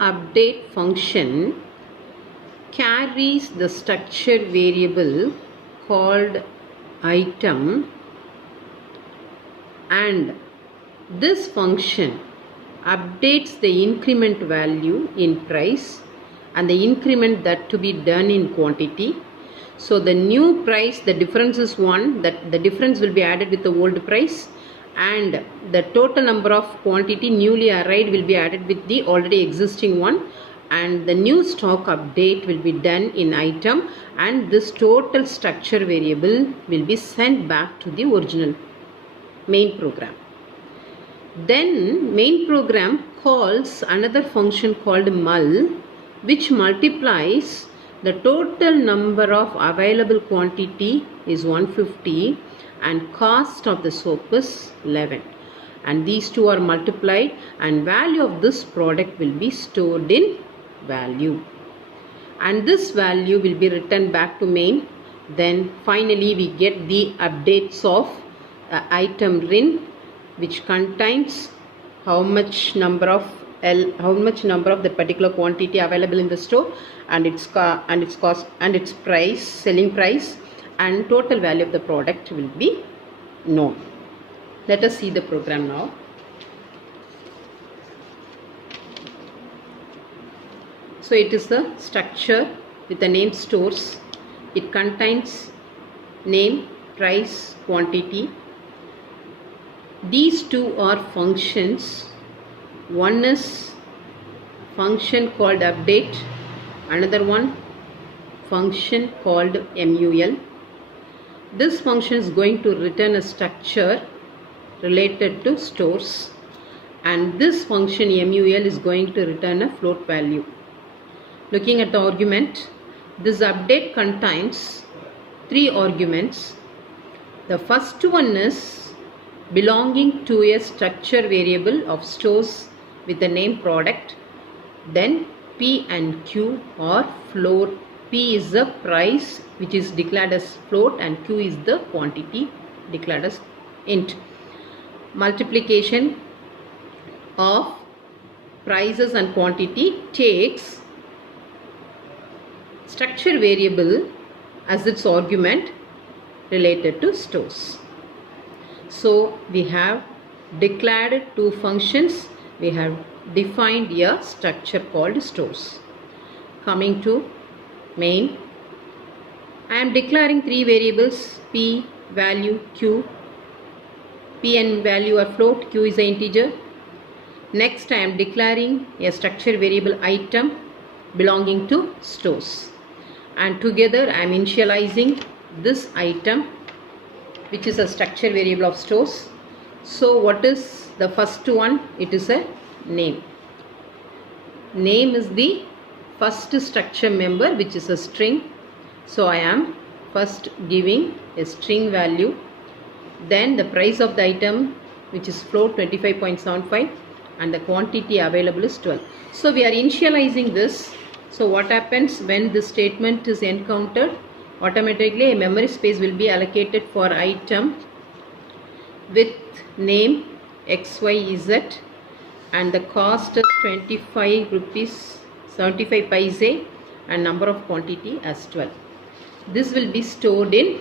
update function carries the structure variable called item, and this function updates the increment value in price and the increment that to be done in quantity. So the new price, the difference is 1, that the difference will be added with the old price, and the total number of quantity newly arrived will be added with the already existing one, and the new stock update will be done in item, and this total structure variable will be sent back to the original main program. Then main program calls another function called mul, which multiplies the total number of available quantity is 150 and cost of the soap is 11, and these two are multiplied and value of this product will be stored in value, and this value will be returned back to main. Then finally we get the updates of item RIN, which contains how much number of the particular quantity available in the store, and its cost and its price, selling price, and total value of the product will be known. Let us see the program now. So it is the structure with the name stores. It contains name, price, quantity. These two are functions. One is function called update, another one function called mul. This function is going to return a structure related to stores, and this function mul is going to return a float value. Looking at the argument, this update contains 3 arguments. The first one is belonging to a structure variable of stores with the name product. Then P and Q are float. P is the price which is declared as float, and Q is the quantity declared as int. Multiplication of prices and quantity takes structure variable as its argument related to stores. So we have declared 2 functions. We have defined a structure called stores. Coming to main, I am declaring 3 variables: P, value, Q. P and value are float, Q is an integer. Next I am declaring a structure variable item belonging to stores, and together I am initializing this item, which is a structure variable of stores. So what is the first one? It is a name. Name is the first structure member, which is a string. So I am first giving a string value. Then the price of the item, which is float, 25.75, and the quantity available is 12. So we are initializing this. So what happens when this statement is encountered? Automatically a memory space will be allocated for item with name XYZ, and the cost is 25 rupees 75 paise, and number of quantity as 12. This will be stored in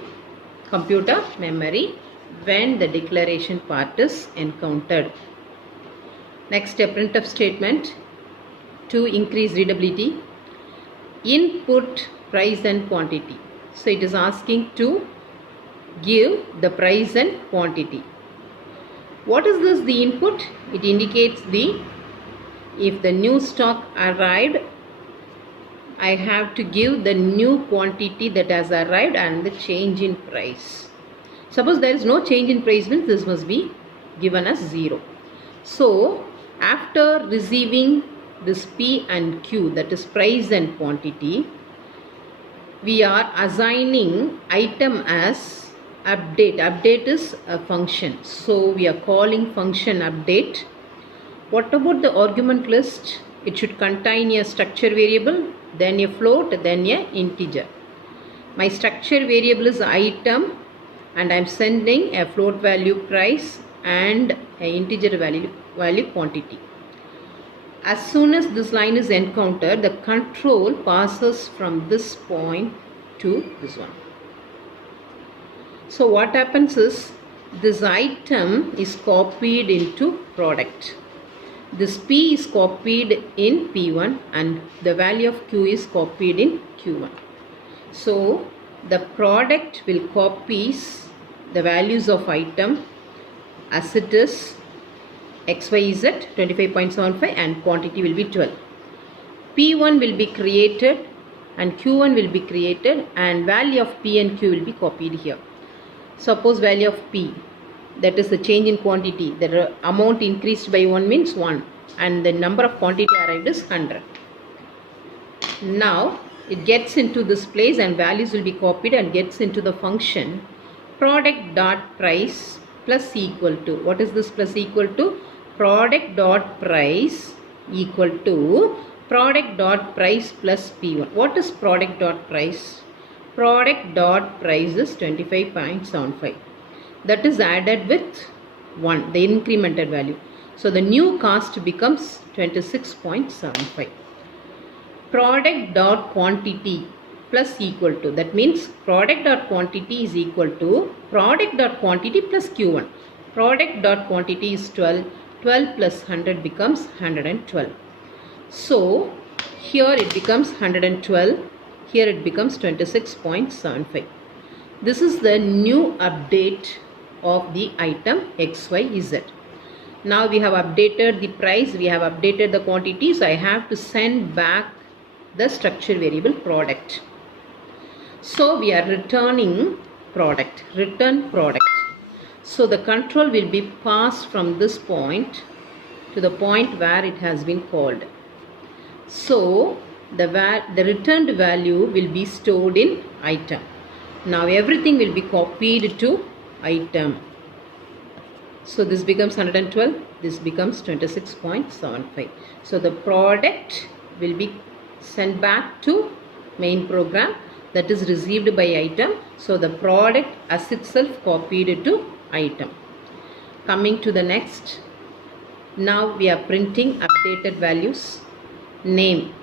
computer memory when the declaration part is encountered. Next, a printf statement to increase readability. Input price and quantity. So it is asking to give the price and quantity. What is this, the input? It indicates if the new stock arrived, I have to give the new quantity that has arrived and the change in price. Suppose there is no change in price, means this must be given as 0. So after receiving this P and Q, that is price and quantity, we are assigning item as update. Update is a function, so we are calling function update. What about the argument list? It should contain a structure variable, then a float, then a integer. My structure variable is item, and I am sending a float value price and an integer value quantity. as soon as this line is encountered, the control passes from this point to this one. So what happens is, this item is copied into product. This P is copied in P1 and the value of Q is copied in Q1. So the product will copies the values of item as it is XYZ 25.75 and quantity will be 12. P1 will be created and Q1 will be created and value of P and Q will be copied here. Suppose value of P, that is the change in quantity, the amount increased by 1 means 1 and the number of quantity arrived is 100. Now it gets into this place and values will be copied and gets into the function product dot price plus equal to, what is this plus equal to? Product dot price equal to product dot price plus P1. What is product dot price? Product dot price is 25.75. That is added with 1, the incremented value. So the new cost becomes 26.75. Product dot quantity plus equal to, that means product dot quantity is equal to product dot quantity plus Q1. Product dot quantity is 12. 12 plus 100 becomes 112. So here it becomes 112. Here it becomes 26.75. This is the new update of the item XYZ. Now we have updated the price, we have updated the quantity, so I have to send back the structure variable product. So we are returning product, return product. So the control will be passed from this point to the point where it has been called. So the returned value will be stored in item. Now everything will be copied to item. So this becomes 112, this becomes 26.75. So the product will be sent back to main program, that is received by item. So the product as itself copied to item. Coming to the next, now we are printing updated values. Name,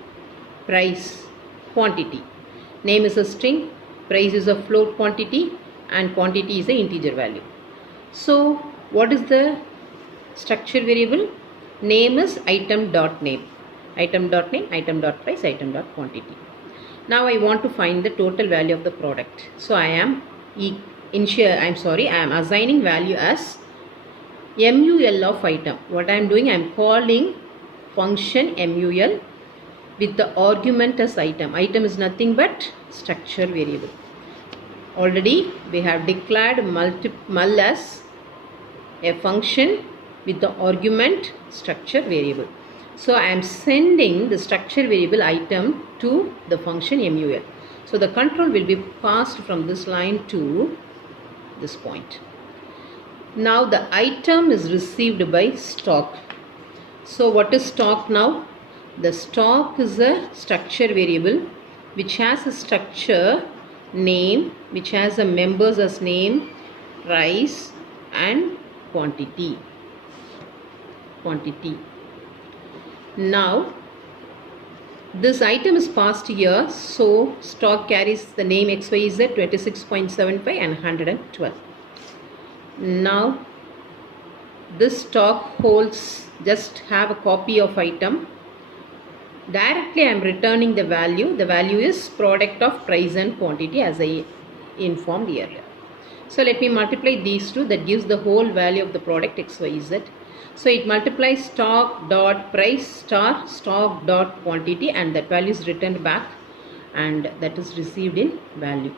price, quantity. Name is a string, price is a float quantity and quantity is an integer value. So what is the structure variable? Name is item dot name, item dot name, item dot price, item dot quantity. Now I want to find the total value of the product. So I am assigning value as MUL of item. What I am doing, I am calling function MUL with the argument as item. Item is nothing but structure variable. Already we have declared mul as a function with the argument structure variable. So I am sending the structure variable item to the function MUL. So the control will be passed from this line to this point. Now the item is received by stock. So what is stock now? The stock is a structure variable which has a structure name, which has a members as name, price and quantity. Now this item is passed here, so stock carries the name XYZ 26.75 and 112. Now this stock holds, just have a copy of item. Directly I am returning the value. The value is product of price and quantity as I informed earlier. So let me multiply these two, that gives the whole value of the product XYZ. So it multiplies stock dot price star stock dot quantity and that value is returned back and that is received in value.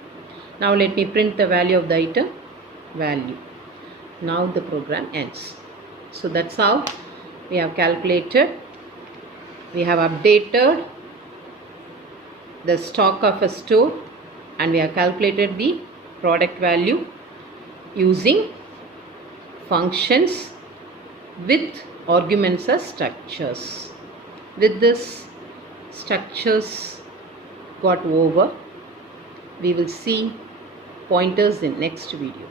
Now let me print the value of the item, value. Now the program ends. So that's how we have calculated, we have updated the stock of a store and we have calculated the product value using functions with arguments as structures. With this, structures got over. We will see pointers in next video.